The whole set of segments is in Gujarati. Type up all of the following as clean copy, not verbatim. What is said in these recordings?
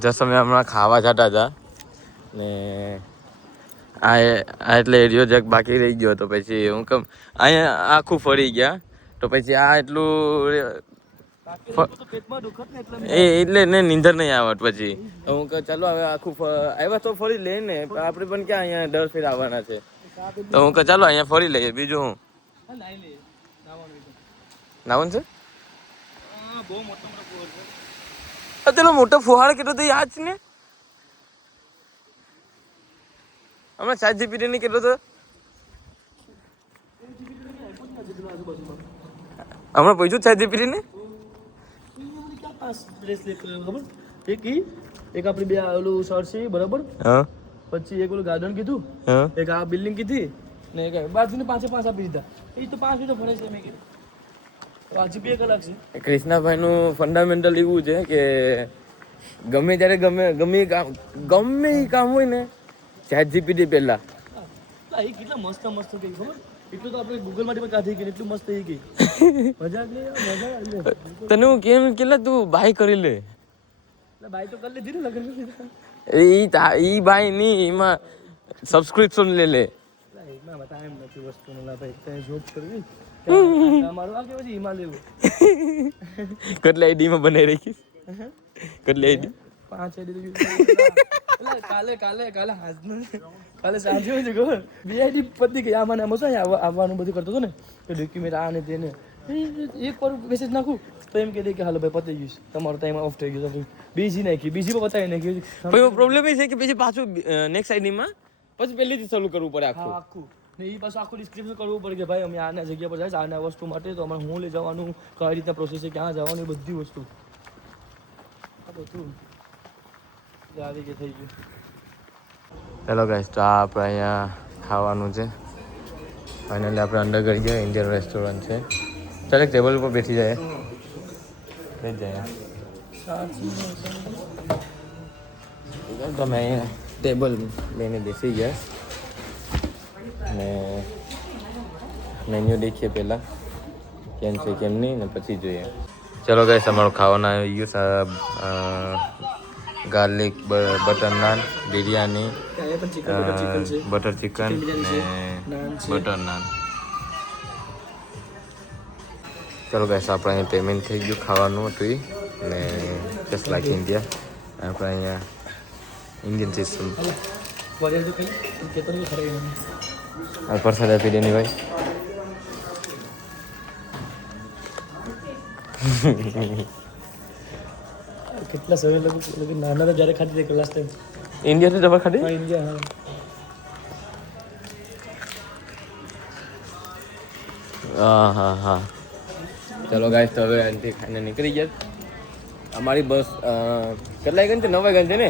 જસ્ટ અમે હમણાં ખાવા જતા હતા ને આ એટલે એરિયો જક બાકી રહી ગયો તો પછી હું કેમ અહીંયા આખું ફરી ગયા તો પછી આ એટલું એટલે ને નીંદર નહીં આવત પછી હું કહું ચાલો હવે આખું આવ્યા તો ફરી લે ને આપણે પણ ક્યાં અહીંયા દર ફેર આવવાના છે તો હું કહું ચાલો અહીંયા ફરી લઈએ બીજું હું નાવાનું છે પેલો મોટો ફુહાર કેટલો તો યાદ છે ને હમણાં ચાર જીપીટી ની કેટલો તો હમણાં પૈસું ચાર જીપીટી ને એક આપડી બે ઓલું શર્ટ છે બરાબર હા પછી એક ઓલું ગાર્ડન કીધું હા એક આ બિલ્ડિંગ કીધી ને એક બાજુને પાંચે પાંચ આપી દીધા એ તો 5 મિનિટ ફરે છે મેં કીધું આજે 2 કલાક છે કૃષ્ણાભાઈ નું ફંડામેન્ટલ એવું છે કે ગમે ત્યારે ગમે કામ હોય ને ચેટ જીપીટી પહેલા એ કેટલા મસ્ત મસ્ત કઈ ખબર એટલું તો આપણે ગૂગલ માંથી પણ કાઢી ગઈ એટલું મસ્ત થઈ ગઈ મજાક નહીં મજા આવે તને હું કેમ કેટલા તું બાય કરી લે બાય તો કરી લીધી ને લગન ઈ બાય નહીં એમાં સબસ્ક્રિપ્શન લે એમાં ટાઈમ નથી વસ્તુનો ના ભાઈ ત્યાં જોબ કરવી મારું આ કેવું છે હિમાલ લેવું કેટલા આઈડી માં બનાવી રાખીશ કેટલી આઈડી 5 આઈડી કાલે સાંજે હોય છે ખબર 2 આઈડી પતી ગઈ આમાં આમાં શું આવવાનું બધું કરતો હતો ને તો ડોક્યુમેન્ટ આ ને તેને એક વાર મેસેજ નાખું તો એમ કહે કે હાલો ભાઈ પતી ગયું તમારો ટાઈમ ઓફ થઈ ગયો બીજી નાખી બીજી પર બતાવી નાખી પ્રોબ્લેમ એ છે કે પછી પાછું નેક્સ્ટ આઈડી માં પછી પહેલેથી ચાલુ કરવું પડે આખું ને એ પાછું આખું ડિસ્ક્રિપ્શન કરવું પડે કે ભાઈ અમે આના જગ્યા પર જાય આના વસ્તુ માટે તો અમારે હું લઈ જવાનું કઈ રીતના પ્રોસેસ છે ક્યાં જવાનું એ બધી વસ્તુ આ બધું જારી કે થઈ ગયું હેલો ગાઈસ તો આ આપણે અહીંયા ખાવાનું છે ફાઇનલી આપણે અંદર ગઈ ગયા ઇન્ડિયન રેસ્ટોરન્ટ છે ચાલ એક ટેબલ ઉપર બેસી જાય બેસી જાય તમે અહીંયા ટેબલ લઈને બેસી ગયા ને મેન્યુ દેખીએ પહેલાં કેમ છે કેમ નહીં ને પછી જોઈએ ચલો ગાઈસ અમારું ખાવાનું આવી ગયું garlic butter naan biryani butter chicken ને બટર નાન ચલો ગાઈસ આપણે અહીંયા પેમેન્ટ થઈ ગયું ખાવાનું હતું ને જસ્ટ લાઈક ઇન્ડિયા આપણે અહીંયા ઇન્ડિયન સિસ્ટમ પ્રસાદ આપી દેની ભાઈ કેટલા સમય લગી નાના તો જ્યારે ખાધી હતી લાસ્ટ ટાઈમ ઇન્ડિયા થી જબર ખાધી હા ઇન્ડિયા હા હા ચલો ગાઈસ તો હવે અહીંથી ખાઈને નીકળી ગયા અમારી બસ કેટલા વાગ્યા છે 9 વાગ્યા છે ને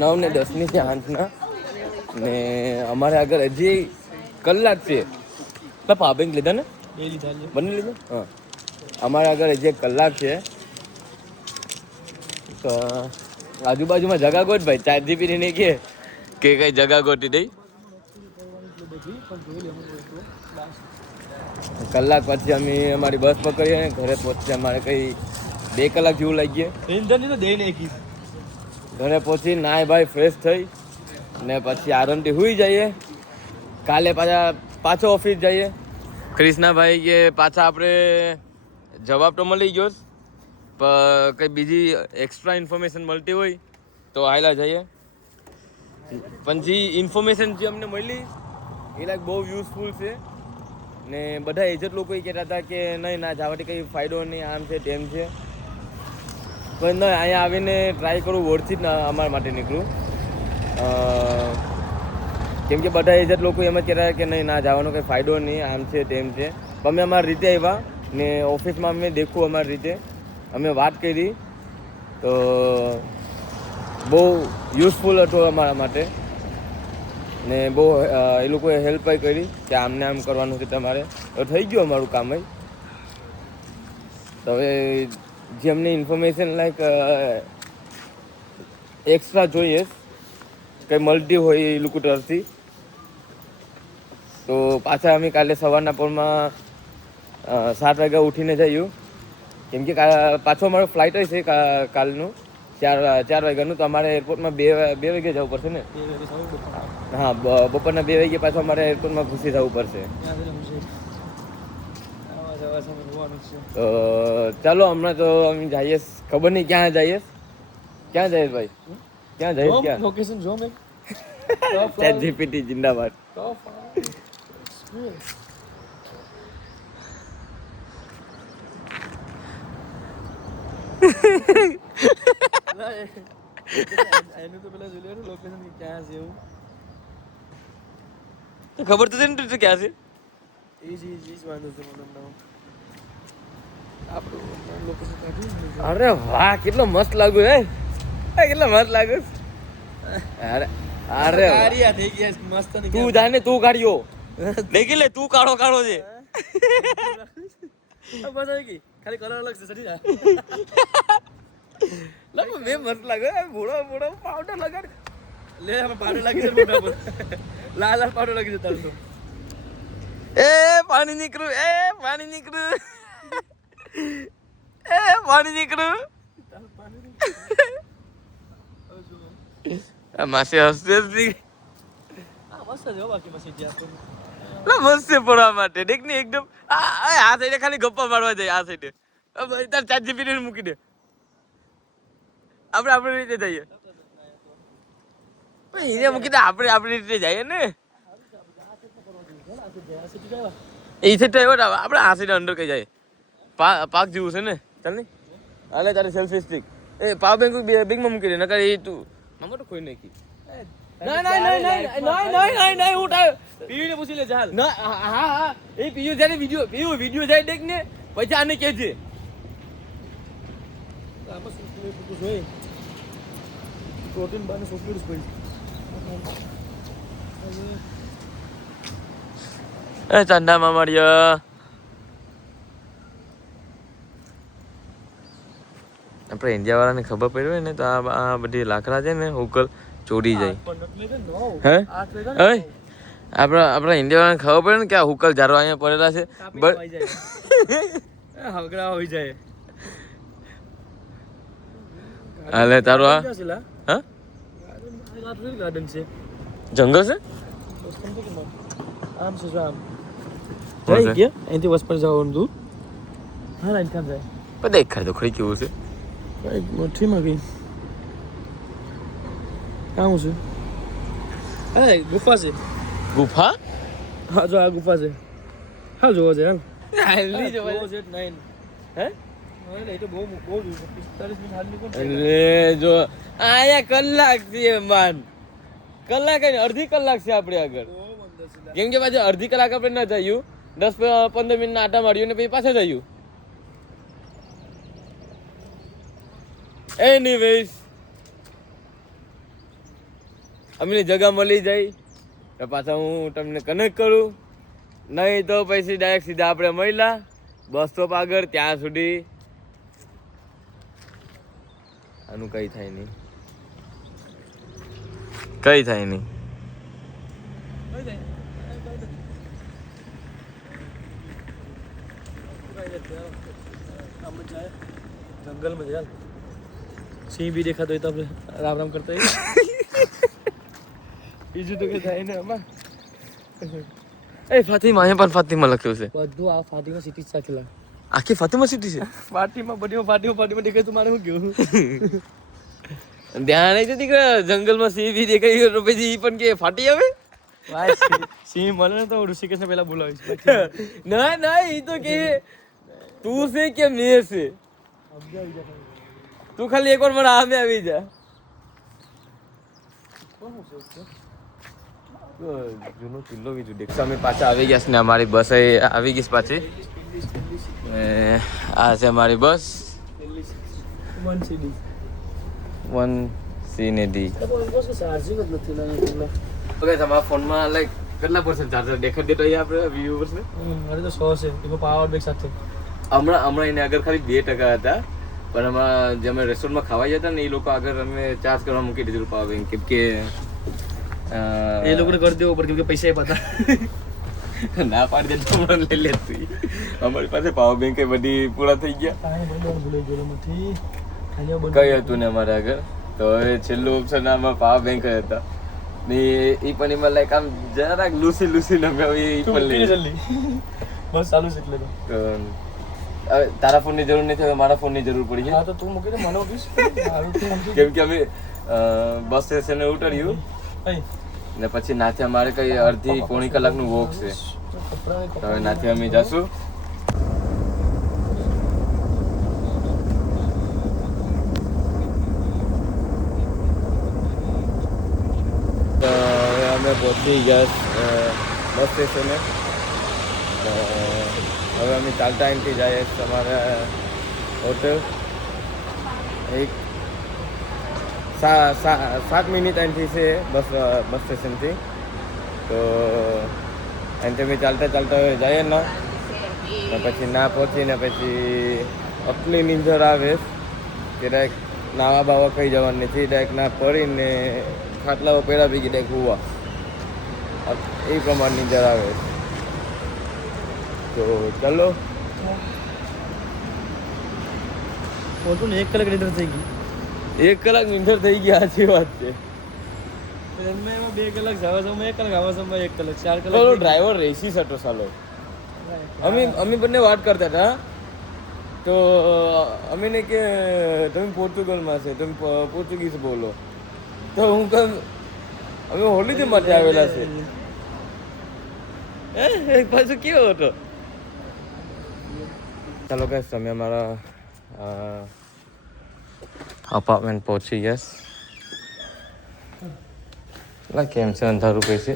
9 ને 10 ની છે આઠના ને અમારે આગળ હજી કલાક છે પાબેંગ લીધા ને બંને લીધા હા અમારે આગળ હજી કલાક છે તો આજુબાજુમાં જગા ગોટ ભાઈ ચાર જીબી નહીં કે કઈ જગા ગોટી દઈ કલાક પછી અમે અમારી બસ પકડીએ ને ઘરે પહોંચી અમારે કઈ 2 કલાક જેવું લાગીએ ઇન્ટરનેટ તો દે નાખી ઘરે પહોંચી નાય ભાઈ ફ્રેશ થઈ ને પછી આરામથી સુઈ જઈએ કાલે પાછો ઓફિસ જઈએ કૃષ્ણાભાઈ કે પાછા આપણે જવાબ તો મળી ગયો પણ કંઈ બીજી એક્સ્ટ્રા ઇન્ફોર્મેશન મળતી હોય તો હાલા જઈએ પણ જે ઇન્ફોર્મેશન જે અમને મળી એ લાઈક બહુ યુઝફુલ છે ને બધા એજન્ટ લોકો કહેતા હતા કે નહીં ના જવાથી કંઈ ફાયદો નહીં આમ છે તેમ છે પણ નહીં અહીંયા આવીને ટ્રાય કરવું વર્થ જ અમારા માટે નીકળું કેમ કે બધા એજન્ટ લોકો એમ જ કહેતા કે નહીં ના જવાનો કંઈ ફાયદો નહીં આમ છે તેમ છે પણ અમે અમારી રીતે આવ્યા ને ઓફિસમાં અમે દેખું અમારી રીતે અમે વાત કરી તો બહુ યુઝફુલ હતું અમારા માટે ને બહુ એ લોકોએ હેલ્પ કરી કે આમને આમ કરવાનું છે તમારે તો થઈ ગયું અમારું કામ તો હવે જે અમને ઇન્ફોર્મેશન લાઈક એક્સ્ટ્રા જોઈએ કંઈ મળતી હોય એ લોકો તરફથી તો પાછા અમે કાલે સવારના પોરમાં 7 વાગ્યા ઉઠીને જઈએ કેમ કે પાછો અમારો ફ્લાઇટ હોય છે કાલનું 4 વાગ્યાનું, તો અમારે એરપોર્ટમાં 2 વાગે જવું પડશે ને. હા, બપોરના 2 વાગે પાછું અમારે એરપોર્ટમાં ઘૂસી જવું પડશે. તો ચાલો હમણાં તો અમે જઈએ, ખબર નહીં ક્યાં જઈએ ભાઈ, ક્યાં જઈએ, ક્યાં લોકેશન જો મેં ChatGPT જિંદાબાદ. એનું તો પેલા જોઈ લેવાનું લોકેશન ક્યાં છે એવું. તો ખબર તો છે ને તું ક્યાં છે. ઈ વાંધો છે મને હમણાં. આપણું લોકેશન કાઢ્યું. અરે વાહ, કેટલો મસ્ત લાગ્યો હે, કેટલો મસ્ત લાગ્યો. અરે અરે કારિયા થઈ ગયા મસ્ત ને. તું જાને, તું કાઢ્યો દેખી લે, તું કાઢો છે. બસ આવી ગઈ, ખાલી કલર અલગ છે સડી જા. લગો મે મસ્ત લાગ્યો, ભૂળો પાવડર લગાડ. લે હવે પાવડર લાગી છે મોઢા પર. લાલ પાવડર લાગી છે તારું તો. એ પાણી નીકળું, પાણી નીકળું. માસે હસતે હા મસ્ત છે બાકી મસ્ત છે આપણને. મસ્ત છે પડવા માટે. દેખ ને એકદમ આ સાઈડે ખાલી ગપ્પા મારવા જાય. આ સાઈડે તાર ChatGPT ને મૂકી દે, આપણે આપણી રીતે જઈએ. એને મૂકી દે, આપણે આપણી રીતે જઈએ ને. એ સાઈડ આપણે આ સાઈડ અંદર કઈ જાય. પાક જેવું છે ને. ચાલ ને, હાલે તારી સેલ્ફી સ્ટિક. એ પાવ બેંકમાં મૂકી દે, નકર એ તું મામા તો ખોઈ નાખી. નહીં ઉઠાવ. પીવીને પૂછી લે ચાલ. ના હા એ પીયુ જાય વિડીયો જાય દેખ ને, પછી આને કહેજે. આમાં શું જોઈ પ્રોટીન બાને સોફ્ટવેર ભાઈ. એ ચંદા મામડિયા આપણે ઇન્ડિયા વાળાને ખબર પડી હોય ને તો આ બધી લાકડા છે ને ઉકલ ચોરી જાય. હે આપણા ઇન્ડિયા વાળાને ખબર પડે ને કે આ હુકલ ઝાડવા અહીંયા પડેલા છે. હગડા હોઈ જાય. હાલે તારો આ હા ગાર્ડન છે, જંગલ છે. આમ છે આમ જાય ગયા અહીંથી વસ પર જવાનું દૂર. હા લાઈન કામ જાય પણ દેખાય તો ખરી કેવું છે. મઠીમાં ગઈ કામ છે. હા ગુફા છે. ગુફા? હા જો આ ગુફા છે. હા જોવા છે હે જો આયા કલાક છે માન, કલાક અડધી કલાક છે આપણે આગળ. કેમ કે પાછું અડધી કલાક આપણે ના થયું, 10-15 મિનિટ આટા માર્યું ને પછી પાછા થયું. એનીવેઝ અમને જગા મળી જાય તો પાછા હું તમને કનેક્ટ કરું, નહીં તો પછી ડાયરેક્ટ સીધા આપણે મળ્યા બસ સ્ટોપ આગળ. ત્યાં સુધી આનું કઈ થાય નહીં. जंगल में यार सिंह भी देखा तो तब राम राम करते हैं. બીજું તો કે થાય ને આમાં. એ ફાતિમા, અહીંયા પણ ફાતિમા લખ્યું છે. બધું આ ફાતિમા સિટી સાચલા. આખી ફાતિમા સિટી છે. ફાતિમા દેખાય તો મારે શું કેવું. ધ્યાન નહીં દીકરા, જંગલમાં સિંહ બી દેખાય તો પછી ઈ પણ કે ફાટી આવે. સિંહ મળે ને તો ઋષિકેશ ને પેલા બોલાવીશ. ના ઈ તો કે તું છે કે મેં છે. તું ખાલી એકવાર મારા સામે આવી જા. જૂનો કિલ્લો બીજું દેખશો. અમે પાછા આવી ગયા છે ને અમારી બસ આવી ગઈ છે પાછી. આ છે અમારી બસ 1CD. તમારા ફોનમાં લાઈક કેટલા % ચાર્જર દેખાડ દેતો અહીંયા આપણે વ્યુઅર્સ ને? મારે તો 100 છે એમાં પાવર બેક સાથે. હમણાં એને આગળ ખાલી 2% હતા, પણ આમાં જે અમે રેસ્ટોરન્ટમાં ખાવા ગયા હતા ને એ લોકો આગળ અમે ચાર્જ કરવા મૂકી દીધું પાવર બેંક, કેમ કે એ લોકોને કરી દેવો પડે કેમ કે પૈસા આપ્યા હતા. ના પાડી દે તો હમણાં લઈ લે તું. અમારી પાસે પાવર બેંક બધી પૂરા થઈ ગયા. કાંઈ બંધ ભૂલાઈ ગયેલો નથી. ખાલી બંધ કઈ હતું ને અમારા આગળ તો હવે છેલ્લું ઓપ્શન આમાં પાવર બેંક જ હતા ને એ પણ એમાં લાઈક આમ જરાક લૂસી નમે હવે એ તું પણ મૂકીને લઈ જલ્દી. બસ ચાલુ છે એટલે તો. તો હવે તારા ફોનની જરૂર નથી હવે મારા ફોનની જરૂર પડી છે હા તો તું મૂકીને મને મૂકીશ. મારું તો સમજી કેમ કે અમે બસ સ્ટેશને ઉતર્યું અહીં. ને પછી નાથી અમારે કઈ અડધી પોણી કલાકનું વોક છે તો હવે નાથી અમે જશું તો હવે અમે પહોંચી ગયા બસ સ્ટેશને હવે અમે ચાલતા અહીંથી જઈએ તમારા હોટલ એક 7 મિનિટ અહીંથી છે બસ સ્ટેશનથી તો અહીંથી અમે ચાલતા હવે જઈએ ને પછી ના પહોંચીને પછી આટલી નીંદર આવે કે ડાયરેક્ટ નાવા બાવા કઈ જવાનું નથી ડાયરેક્ટ ના પડીને ખાટલાઓ પહેલા ભેગી ડાયરેક્ટ હુવા એ પ્રમાણે નીંદર આવે તો ચાલો પહોંચું ને 1 કલાક નીંદર થઈ ગઈ. 1 કલાક નીંદર થઈ ગયા સાચી વાત છે એમાં 2 કલાક જવા સમય 1 કલાક આવવા સમય 1 કલાક 4 પેલો કલાક ડ્રાઈવર રેસી હતો સાલો અમે બંને વાત કરતા હતા તો અમીને કે તમે પોર્ટુગલમાં છે તમે પોર્ટુગીઝ બોલો તો હું કહું અમે હોલીડે માટે આવેલા છે પાછું કેવો હતો ચાલો ગાઈસ તમે અમારા અપાર્ટમેન્ટ પહોંચી ગયા કેમ છે અંધારું કઈ છે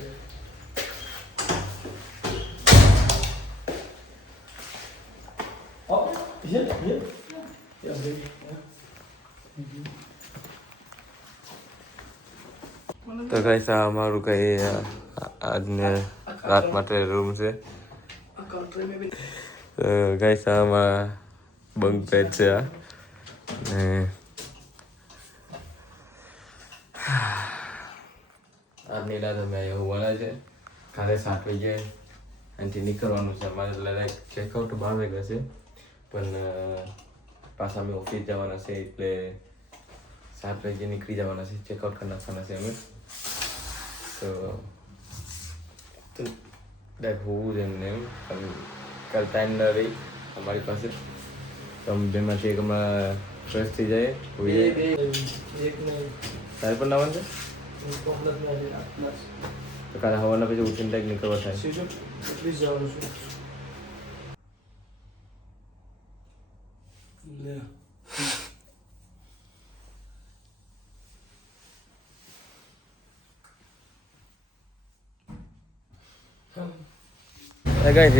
તો ગાઈસ આ અમારું કઈ આજને રાત માટે રૂમ છે ગાઈસ આ અમારા બંક બેડ છે આ ને આજની રાત અમે અહીંયા હોવાના છે કાલે 7 વાગે અહીંથી નીકળવાનું છે અમારે લાઈક ચેકઆઉટ 12 વાગ્યા છે પણ પાછા અમે ઓફિસ જવાના છે એટલે 7 વાગે નીકળી જવાના છે ચેકઆઉટ કરી નાખવાના છે અમે તો લાઈક હોવું જ એમને એમ કાલ ટાઈમ ન રહી અમારી પાસે તો અમે બેમાંથી એક હમણાં ફ્રેશ થઈ જાય હોઈ જાય તારે પણ નાવાનું છે તો કાલે હવાના પછી ઉઠીને ટાઈક નીકળવા થાય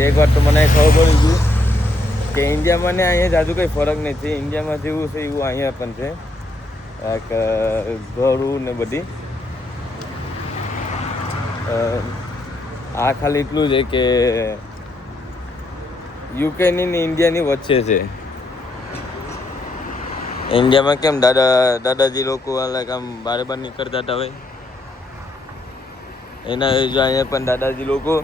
એક વાર તો મને ખબર પડી ગયું કે ઇન્ડિયામાં ને અહીંયા જાજુ કંઈ ફરક નથી ઇન્ડિયામાં જેવું છે એવું અહીંયા પણ છે ઘરું ને બધી આ ખાલી એટલું છે કે યુકેની ને ઇન્ડિયાની વચ્ચે છે ઇન્ડિયામાં કેમ દાદાજી લોકો લાઈક આમ બારે બાર નીકળતા હતા હોય એના જો અહીંયા પણ દાદાજી લોકો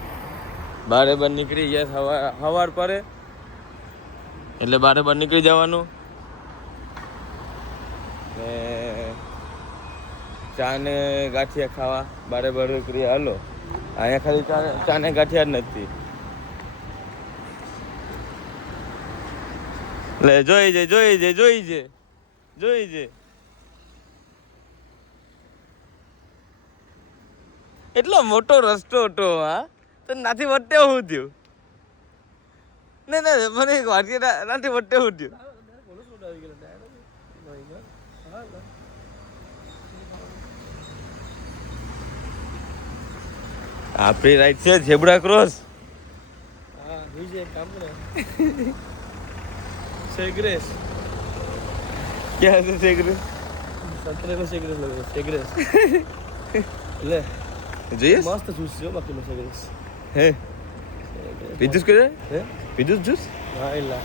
બારે બાર નીકળી ગયા સવાર પડે એટલે બારે બાર નીકળી જવાનું ને ચા ને ગાંઠિયા ખાવા બારે બાર નીકળી હાલો અહીંયા ખાલી ચા ને ગાંઠિયા જ નથી લે જોઈ છે એટલો મોટો રસ્તો હતો હા તો નાથી વટ્ટે હું થયું ના મને એક વાત નાથી વટ્ટે હું થયું આપણી રાઈટ છે ઝેબ્રા ક્રોસ હા બીજે કામ કરે સેગ્રેસ ક્યાં છે સેગ્રેસ સત્રેલો સેગ્રેસ લગે સેગ્રેસ લે જોઈએ મસ્ત જ્યુસ છે બાકી સેગ્રેસ હે પીધું કે હે પીધું જ્યુસ હા એલા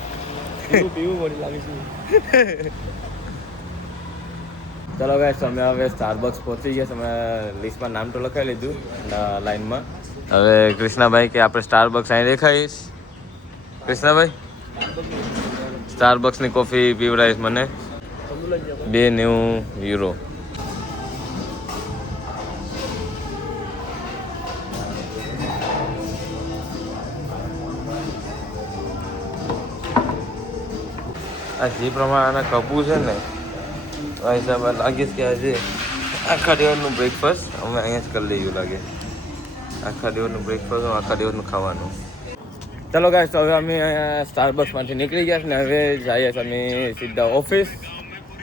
પીવું પડી લાગે છે ચલો ગાઈસ અમે હવે સ્ટારબક્સ પહોંચી ગયા અમે લિસ્ટમાં નામ તો લખાઈ લીધું લાઈનમાં હવે કૃષ્ણાભાઈ કે આપણે સ્ટારબક્સ અહીં દેખાઈશ. કૃષ્ણાભાઈ સ્ટારબક્સની કોફી પીવડાવીશ મને, €2.90. આ જે પ્રમાણે કપું છે ને આ હિસાબે લાગીશ કે આજે આખા દિવસનું બ્રેકફાસ્ટ અમે અહીંયા જ કરી લઈએ લાગે. આખા દિવસનું બ્રેકફાસ્ટ આખા દિવસનું ખાવાનું. ચલો ગાઈસ, તો હવે અમે સ્ટારબક્સમાંથી નીકળી ગયા છે ને હવે જઈએ છીએ અમે સીધા ઓફિસ,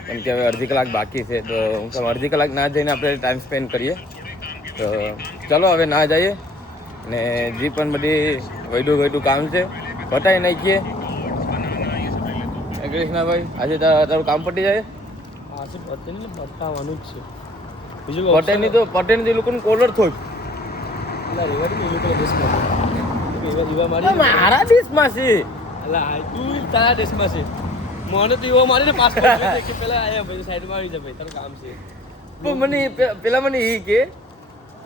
કેમ કે હવે અડધી કલાક બાકી છે. તો હું કહું અડધી કલાક ના જઈને આપણે ટાઈમ સ્પેન્ડ કરીએ. તો ચલો હવે ના જઈએ ને જે પણ બધી વૈડું કામ છે પતાવી નાખીએ. કૃષ્ણાભાઈ આજે તારું કામ પતી જાય? આજે પતેની પતાવવાનું જ છે. બીજું પટેલની લોકોનું કોલર થોય મારા દેશમાં છે. તું તારા દેશમાં છે. મને તો એવો મારી ને પાસપોર્ટ કે પેલા આયા ભાઈ સાઈડમાં આવી જા ભાઈ, તારું કામ છે. તો મને પેલા મને એ કે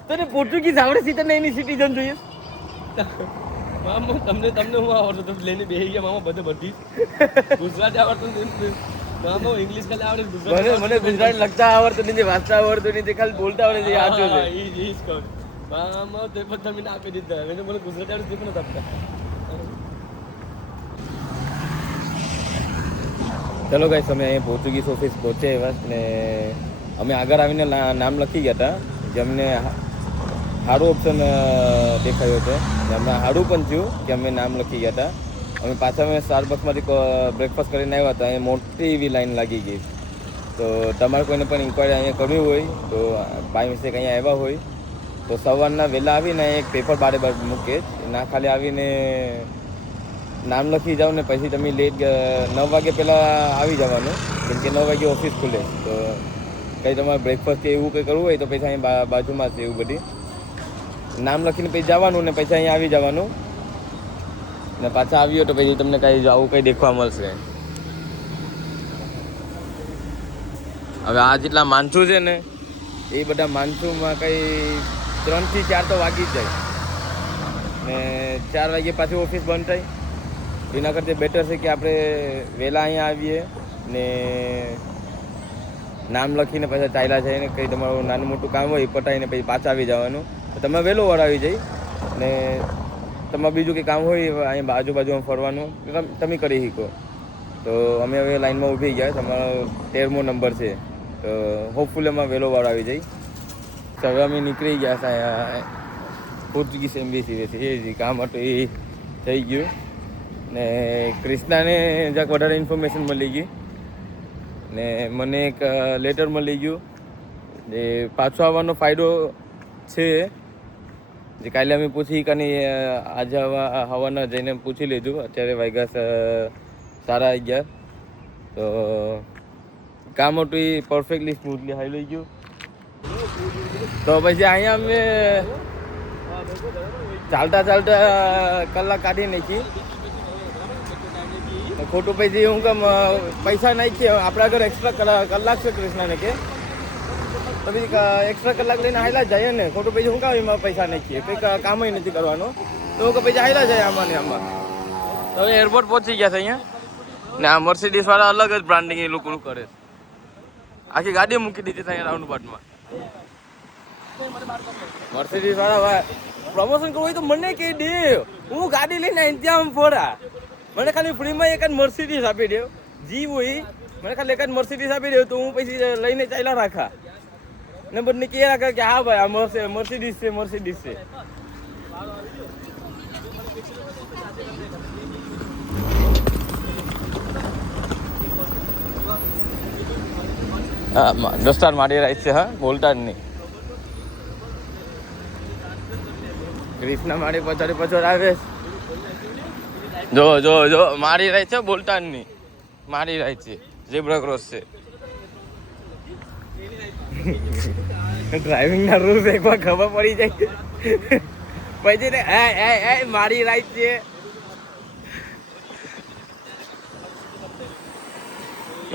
તને પોર્ટુગીઝ આવડે છે, તને એની સિટીઝન જોઈએ? મામા તમને હું આવડતું, તમે લઈને બેસી ગયા મામા બધી ગુજરાતી આવડતું મામા, ઇંગ્લિશ ખાલી આવડે, ગુજરાતી મને ગુજરાતી લખતા આવડતું નથી, વાંચતા આવડતું નથી, ખાલી બોલતા આવડે છે. આ જો છે મામા તે પણ તમે આપી દીધા. મને ગુજરાતી આવડે તે પણ નથી આપતા. ચલો ગાઈસ, અમે અહીં પોર્ટુગીઝ ઓફિસ પહોંચ્યા એવા ને અમે આગળ આવીને નામ લખી ગયા હતા કે અમને સારું ઓપ્શન દેખાયો હતો. અમે સારું પણ થયું કે અમે નામ લખી ગયા હતા. અમે પાછા અમે સ્ટારબક્સમાંથી બ્રેકફાસ્ટ કરીને આવ્યા હતા. અહીં મોટી એવી લાઈન લાગી ગઈ. તો તમારે કોઈને પણ ઇન્ક્વાયરી અહીંયા કરવી હોય તો બાય મિસ્ટેક અહીંયા આવ્યા હોય તો સવારના વહેલા આવીને એક પેપર બારે મૂકે ના, ખાલી આવીને નામ લખી જાઓ ને પછી તમે લેટ 9 વાગે પહેલાં આવી જવાનું, કેમ કે 9 વાગે ઓફિસ ખુલે. તો કંઈ તમારે બ્રેકફાસ્ટ કે એવું કંઈ કરવું હોય તો પછી અહીં બાજુમાં છે એવું બધી નામ લખીને પછી જવાનું ને પછી અહીંયા આવી જવાનું ને પાછા આવ્યો તો પછી તમને કાંઈ આવું કંઈ દેખવા મળશે. હવે આ જેટલા માનસું છે ને એ બધા માનસુમાં કંઈ 3 થી 4 તો વાગી જ જાય ને 4 વાગે પાછી ઓફિસ બંધ થાય. એના કરતાં બેટર છે કે આપણે વહેલા અહીંયા આવીએ ને નામ લખીને પછી ચાલ્યા જઈને કંઈ તમારું નાનું મોટું કામ હોય એ પતાવીને પછી પાછા આવી જવાનું. તમે વહેલો વાર આવી જાય ને તમારે બીજું કંઈ કામ હોય અહીંયા આજુબાજુમાં ફરવાનું તમે કરી શકો. તો અમે હવે લાઈનમાં ઊભી ગયા, તમારો 13મો નંબર છે. તો હોપફુલ એમાં વહેલો વાર આવી જાય. તો હવે અમે નીકળી ગયા હતા પોર્ટુગીઝ એમ્બેસી છે એ કામ હતું એ થઈ ગયું ને ક્રિષ્નાને જરાક વધારે ઇન્ફોર્મેશન મળી ગઈ ને મને એક લેટર મળી ગયું જે પાછો આવવાનો ફાયદો છે. જે કાલે અમે પૂછી કાની આજે હવાના જઈને પૂછી લીધું. અત્યારે વાગ્યા 11:30. તો કામ હતું એ પરફેક્ટલી સ્મૂથલી હાઈ લઈ ગયું. તો પછી અહીંયા અમે ચાલતા કલાક કાઢી નાખી. ખોટું પછી હું કેમ પૈસા નાખીએ આપણા ઘર એક્સ્ટ્રા કલાક છે કૃષ્ણાને કે તો પછી એક્સ્ટ્રા કલાક લઈને હાયલા જાય ને. ખોટું પછી હું કામ એમાં પૈસા નાખીએ, કંઈક કામ નથી કરવાનું તો કે પછી હાયલા જાય આમાં ને આમાં. તો હવે એરપોર્ટ પહોંચી ગયા છે અહીંયા ને આ મર્સિડીઝ વાળા અલગ જ બ્રાન્ડિંગ એ લોકો કરે છે. આખી ગાડી મૂકી દીધી છે અહીંયા રાઉન્ડ પાર્ટમાં. મર્સિડીઝ વાળા પ્રમોશન કરવું હોય તો મને કહી દે, હું ગાડી લઈને ત્યાં ફોડા. મને ખાલી ફ્રીમાં એક જ મર્સિડીઝ આપી દે, જીવ હોય મને ખાલી એક જ મર્સિડીઝ આપી દે તો હું પછી લઈને ચાલ્યા રાખા ને બધને કહે રાખે કે હા ભાઈ આ મર્સિડીઝ છે. દોસ્તાર મારી રાઈટ છે, હા બોલતા જ નહીં. ક્રિષ્ના મારી પછાડ આવે જો મારી રાઈટ છે, બોલતા જ નહીં. મારી રાઈટ છે, ઝેબ્રા ક્રોસ છે. ડ્રાઇવિંગ ના રૂલ્સ એકવાર ખબર પડી જાય પછી ને મારી રાઈટ છે.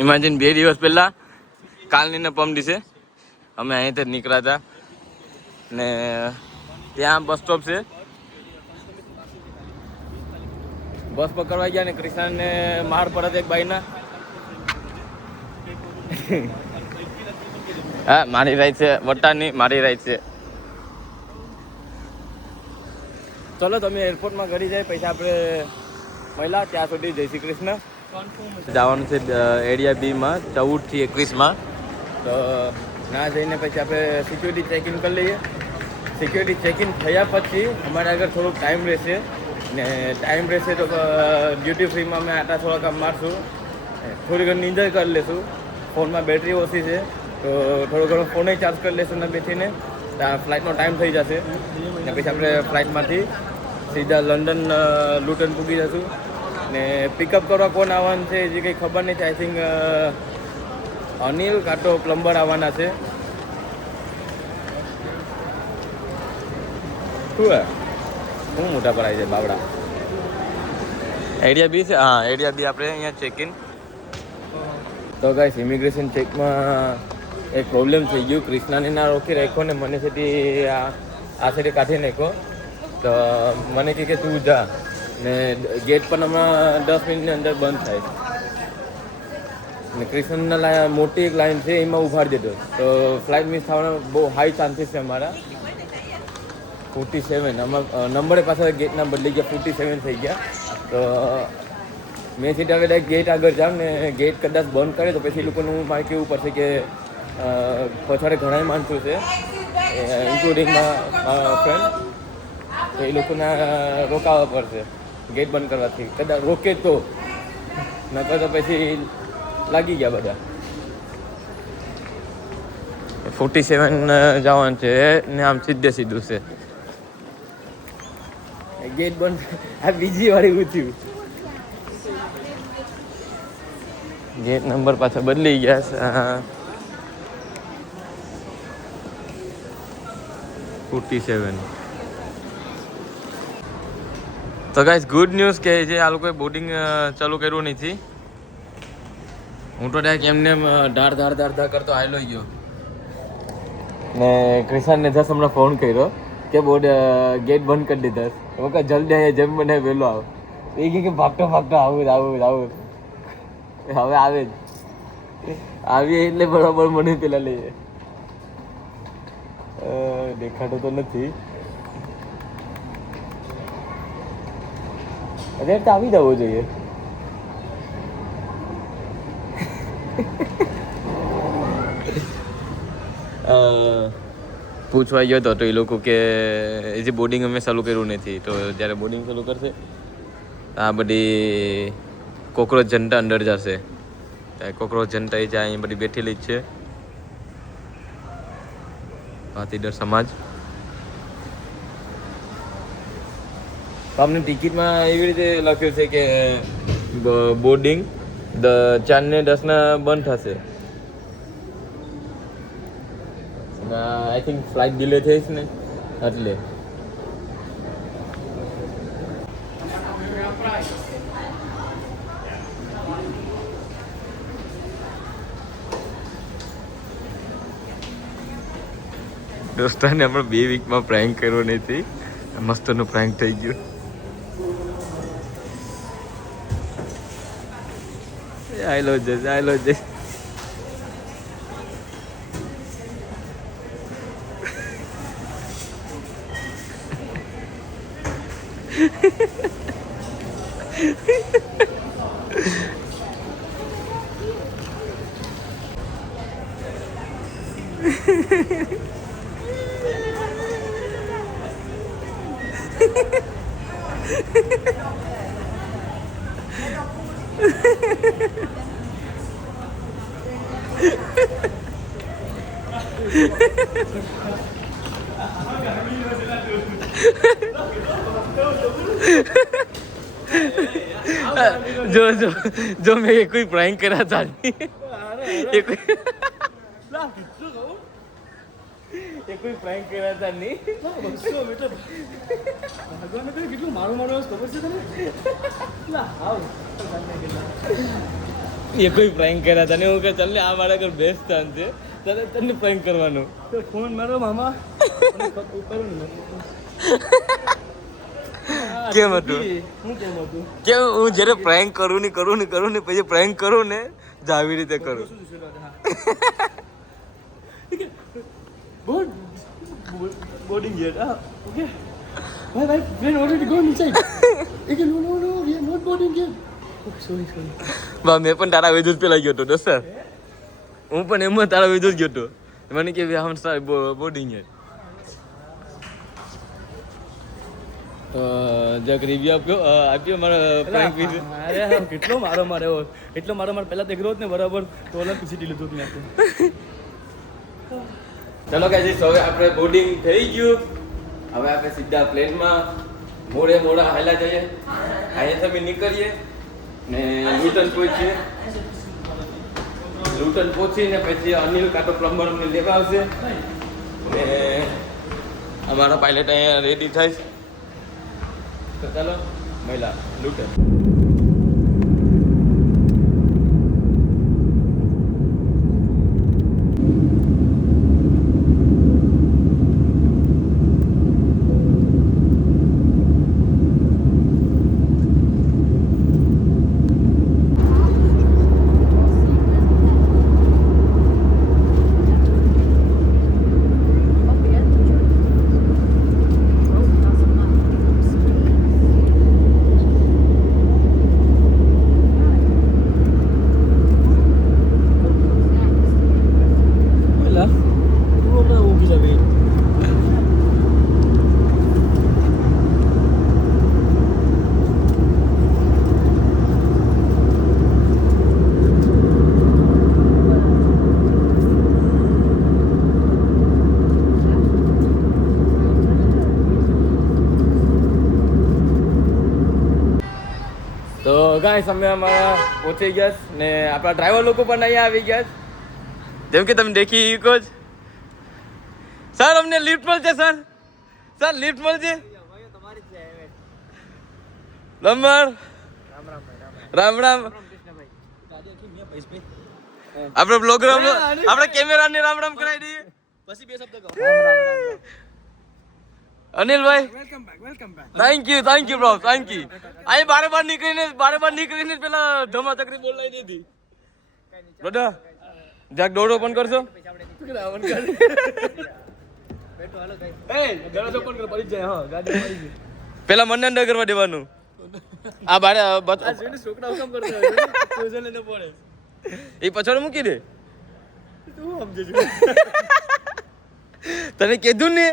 ઇમેજિન 2 દિવસ પહેલા કાલની ને પમ દિવસે અમે અહીંથી નીકળ્યા હતા ને ત્યાં બસ સ્ટોપ છે. બસ પકડવા ગયા ને ક્રિષ્નાને માર પરત એક બાઈના. હા મારી રાઈટ છે વટાની મારી રાઈટ છે. ચલો તમે એરપોર્ટમાં ઘડી જાય પૈસા આપણે મળ્યા ત્યાં સુધી જય શ્રી કૃષ્ણ. જવાનું છે એરિયા બીમાં 14 થી 21માં. તો ના જઈને પછી આપણે સિક્યુરિટી ચેકિંગ કરી લઈએ. સિક્યુરિટી ચેકિંગ થયા પછી અમારે આગળ થોડોક ટાઈમ રહેશે ને ટાઈમ રહેશે તો ડ્યુટી ફ્રીમાં અમે આટા થોડા કામ મારશું, થોડી ઘણી એન્જોય કરી લઈશું. ફોનમાં બેટરી ઓછી છે તો થોડો ઘણો ફોને ચાર્જ કરી લઈશું ને બેઠીને ત્યાં ફ્લાઇટનો ટાઈમ થઈ જશે ને પછી આપણે ફ્લાઇટમાંથી સીધા લંડન લુટન પૂગી જશું. ને પિકઅપ કરવા કોણ આવવાનું છે જે કંઈ ખબર નથી. આઈ થિંક અનિલ કાં તો પ્લમ્બર આવવાના છે. શું મોટા પડાય છે બાવડા. એરિયા બી છે. હા એરિયા બી આપણે અહીંયા ચેક ઇન. તો ગાઈસ ઇમિગ્રેશન ચેકમાં એક પ્રોબ્લેમ થઈ ગયું. ક્રિષ્નાને ના રોકી રાખ્યો ને મને સુધી આ સાઈડે કાઢી નાખ્યો. તો મને કહે કે તું જા ને ગેટ પણ હમણાં 10 મિનિટની અંદર બંધ થાય ને ક્રિષ્નાના મોટી એક લાઈન છે એમાં ઉભાડી દીધો. તો ફ્લાઇટ મિસ થવાના બહુ હાઈ ચાન્સીસ છે અમારા. 47 આમાં નંબરે પાછા ગેટના બદલી ગયા 47 થઈ ગયા. તો મેં સીધા હવે ગેટ આગળ જાઉં ને ગેટ કદાચ બંધ કરે તો પછી એ લોકોનું મારે કેવું પડશે કે પછાડે ઘણા માણસો છે ઇન્ક્લુડિંગ ફ્રેન્ડ, તો એ લોકોના રોકાવા પડશે ગેટ બંધ કરવાથી. કદાચ રોકે તો નકર તો પછી લાગી ગયા બધા. 47 જવાનું છે ને આમ સીધું છે. ગેટ બંધ આ બીજી વાર એવું થયું. ગેટ નંબર પાછા બદલી ગયા. 47. તો ગાઈસ ગુડ ન્યૂઝ કે છે આ લોકોએ બોર્ડિંગ ચાલુ કર્યું નથી. હું તો ડાયરેક્ટ એમને ધાર કરતો આવેલો ગયો ને ક્રિશાનને જસ હમણાં ફોન કર્યો કે ગેટ બંધ કરી દીધા. ઓકે જલ્દી અહીંયા જેમ બને વહેલો આવ. એ કે ભાગતો આવું હવે આવે જ આવીએ એટલે બરાબર મને પેલા લઈએ. દેખાતો તો નથી. અત્યારે તો આવી જવો જોઈએ. પૂછવા ગયો હતો તો એ લોકો કે જે બોર્ડિંગ અમે ચાલુ કર્યું નથી. તો જ્યારે બોર્ડિંગ ચાલુ કરશે આ બધી કોકરોચ જનતા અંદર જશે. કોકરોચ જનતા એ જ્યાં અહીં બધી બેઠેલી જ છે પાટીદાર સમાજ. તમને ટિકિટમાં એવી રીતે લખ્યું છે કે બોર્ડિંગ 4:10 બંધ થશે. આઈ થિંક ફ્લાઇટ ડિલે થઈ છે ને એટલે. દોસ્તાને હમણાં 2 વીકમાં પ્રેન્ક કર્યો નથી. મસ્તનું પ્રેન્ક થઈ ગયું. આયલો જય જો મેં ये कोई प्रैंक करा था ये कोई प्रैंक करा था नहीं. ભગવાન કેટલું મારું ખબર છે તને? ये कोई प्रैंक करा था नहीं. હું કે ચાલ ને આ મારા ઘર બેસ્ટ સ્થાન છે તને પ્રैंक કરવાનો. ફોન મારો મામા કેમ હતું હું કેમ હતું કે હું જ્યારે પ્રેન્ક કરું ને પછી પ્રેન્ક કરું ને જ આવી રીતે કરું boarding yet okay why when already gone inside okay no we are not boarding yet oh sorry બા મેં પણ તારા વેજ જ પેલા ગયો હતો દોસ્ત હું પણ એમ જ તારા વેજ જ ગયો હતો મને કે હમ બોર્ડિંગ છે જક રિવ્યુ આપ્યો મારા પ્રેન્ક વિશે અરે કેટલો મારો માર્યો એટલો મારો પહેલા દેખ રહ્યો ને બરાબર તો ઓલા પીસીટી લીધું મેં ચલો ગાઈસ હવે આપણે બોર્ડિંગ થઈ ગયું હવે આપણે સીધા પ્લેનમાં મોડા હાલા જઈએ અહીંયાથી અમે નીકળીએ ને લૂટન પહોંચીને પછી અનિલ કાંતો પ્લમ્બર અમને લેવા આવશે ને અમારો પાયલટ અહીંયા રેડી થાય તો ચાલો મહિલા લૂટન તો ગાઈસ અમે અમારા પહોંચી ગયા ને આપણા ડ્રાઈવર લોકો પણ અહીંયા આવી ગયા જેમ કે તમે દેખી શકો જ સર અમને લિફ્ટ મળશે સર લિફ્ટ મળશે નંબર રામ આપણે બ્લોગર આપણે કેમેરાને રામ કરાવી દઈએ પછી બે શબ્દ કહો અનિલભાઈ thank you bro thank you અહીં બારે નીકળીને પેલા ધમા તકરી બોલાવી દીધી બ્રધર જાક દોડો પણ કરશો પેલા મને ન કરવા દેવાનું આ બારે છોકરા કામ કરતો એ પછાડ મૂકી દે તને કીધું ને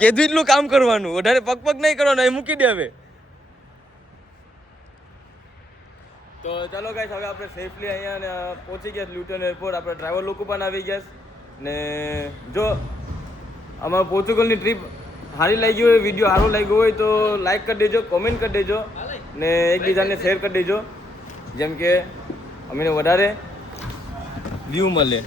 એટલું કામ કરવાનું વધારે પગ નહીં કરવાનું એ મૂકી દે હવે તો ચાલો ગાઈસ હવે આપણે સેફલી અહીંયા પહોંચી ગયા લ્યુટન એરપોર્ટ આપણે ડ્રાઈવર લોકો પણ આવી ગયા ને જો અમારા પોર્ચુગલની ટ્રીપ સારી લાગી હોય વિડીયો સારો લાગ્યો હોય તો લાઈક કરી દેજો કોમેન્ટ કરી દેજો ને એકબીજાને શેર કરી દેજો જેમ કે અમને વધારે વ્યૂ મળે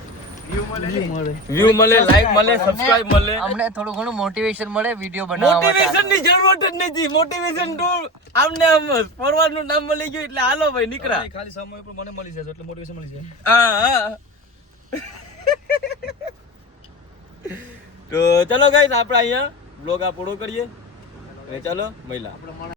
લાઈક મળે સબસ્ક્રાઇબ મળે અમને થોડું ઘણું મોટિવેશન મળે વિડિયો બનાવવા માટે. મોટિવેશન ની જરૂરત જ નથી મોટિવેશન તો આમને આમ ફોરવર્ડ નું નામ મળી ગયું એટલે હાલો ભાઈ નીકળા ખાલી સમય પર મને મળી જાય એટલે મોટિવેશન મળી જાય હા તો ચલો ગાઈસ આપણે અહીંયા બ્લોગ આ પૂરો કરીએ ચાલો મહિલા